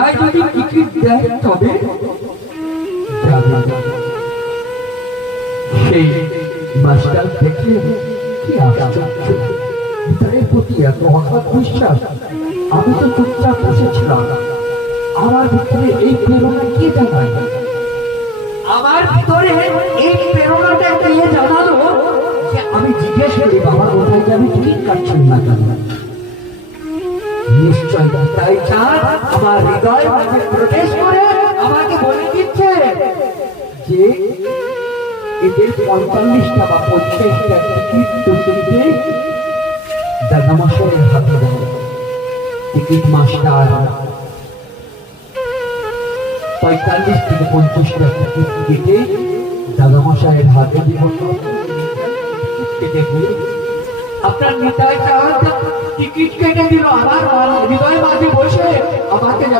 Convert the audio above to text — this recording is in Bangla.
নিতাই যদি টিকিট দেয় তবে সেই মাস্টার দেখলে কি আশ্চর্য, নিতাইয়ের প্রতি এত অগাধ বিশ্বাস। আমি তো চুপচাপ বসেছিলাম, আমার ভিতরে এই প্রেরণা কে জানায়? আমার ভিতরে এই প্রেরণাটা কে জানালো যে আমি জিজ্ঞেস করি বাবার কোথায় যে আমি টিকিট কাটছেন না কেন? নিশ্চয় তাই চান আমার হৃদয় মাঝে প্রবেশ করে আমাকে বলে দিচ্ছে যে এদের ৪৫টা বা ৫০টা টিকিট তৈরিতে দাদামশাইয়ের হাতে দেয়। টিকিট মাস্টার ৪৫ থেকে ৫০টা টিকিট কেটে দাদামশাইয়ের হাতে দিব। কেটে দিয়ে আপনার নিতাই চান টিকিট কেটে দিল, আমার হৃদয় মাঝে বসে আমাকে যেন